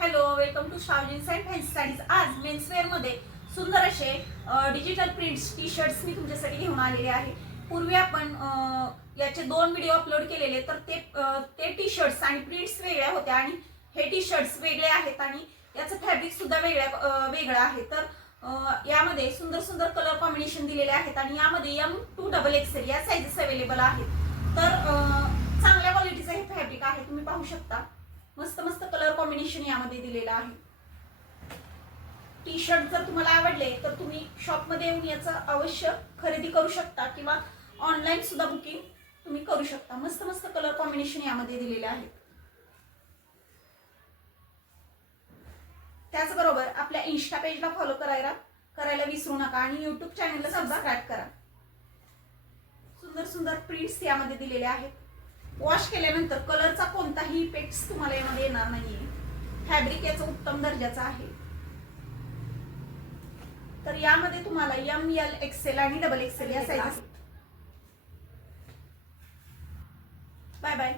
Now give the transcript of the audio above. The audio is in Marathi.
हॅलो, वेलकम टू श्रावजीन्स अँड फॅन्सी साडीज। आज मेन्सवेअर मध्ये सुंदर असे डिजिटल प्रिंट्स टी शर्ट्स मी तुमच्यासाठी घेऊन आलेले आहे। पूर्वी आपण याचे 2 व्हिडिओ अपलोड केलेले, तर ते टी शर्ट्स आणि प्रिंट्स वेगळ्या होत्या आणि हे टी शर्ट्स वेगळे आहेत आणि याचं फॅब्रिक सुद्धा वेगळं आहे। तर यामध्ये सुंदर सुंदर कलर कॉम्बिनेशन दिलेले आहेत आणि यामध्ये M2XXL या साइजेस अवेलेबल आहेत। तर चांगल्या क्वालिटीचं हे फॅब्रिक आहे, तुम्ही पाहू शकता। मस्त मस्त कलर कॉम्बिनेशन यामध्ये दिलेलं आहे। टी शर्ट जर तुम्हाला आवडले तर तुम्ही शॉप मध्ये येऊन याचं अवश्य खरेदी करू शकता किंवा ऑनलाईन सुद्धा बुकिंग तुम्ही करू शकता। मस्त मस्त कलर कॉम्बिनेशन यामध्ये दिलेले आहेत। त्याचबरोबर आपल्या इंस्टा पेजला फॉलो करायला विसरू नका आणि यूट्यूब चॅनलला सबस्क्राईब करा। सुंदर सुंदर प्रिंट्स यामध्ये दिलेले आहेत। वॉश केल्यानंतर कलरचा कोणताही इफेक्ट तुम्हाला यामध्ये येणार नाहीये। फॅब्रिक याचं उत्तम दर्जाचं आहे। तर यामध्ये तुम्हाला ML XL आणि XXL या साइजेस। Bye bye.